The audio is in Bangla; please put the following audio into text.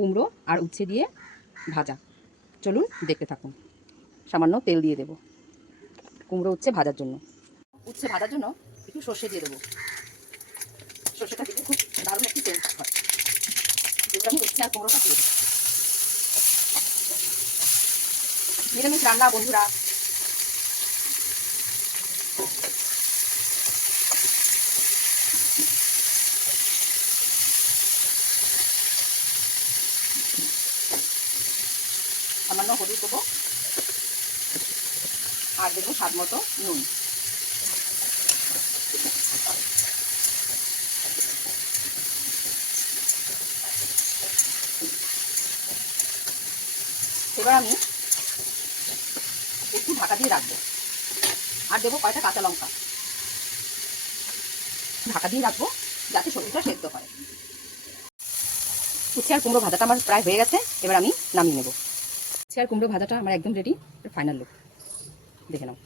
কুমড়ো আর উচ্ছে দিয়ে ভাজা। চলুন দেখতে থাকুন। সামান্য তেল দিয়ে দেব কুমড়ো উচ্ছে ভাজার জন্য। উচ্ছে ভাজার জন্য একটু সর্ষে দিয়ে দেবো। সর্ষেটা দিলে খুব দারুণ একটি সেন্ট হয়। এবার আমি উচ্ছে আর কুমড়োটা দিয়ে দেবো। নিরামিষ রান্না বন্ধুরা। সামান্য হলুদ দেবো আর দেবো স্বাদ মতো নুন। এবার আমি একটু ঢাকা দিয়ে রাখবো আর দেবো কয়টা কাঁচা লঙ্কা। ঢাকা দিয়ে রাখবো যাতে সবজিটা সেদ্ধ হয়। উচ্ছে আর কুমড়ো ভাজাটা আমার প্রায় হয়ে গেছে, এবার আমি নামিয়ে নেব। উচ্ছে আর কুমড়ো ভাজাটা আমার একদম রেডি। ফাইনাল লুক দেখে নাও।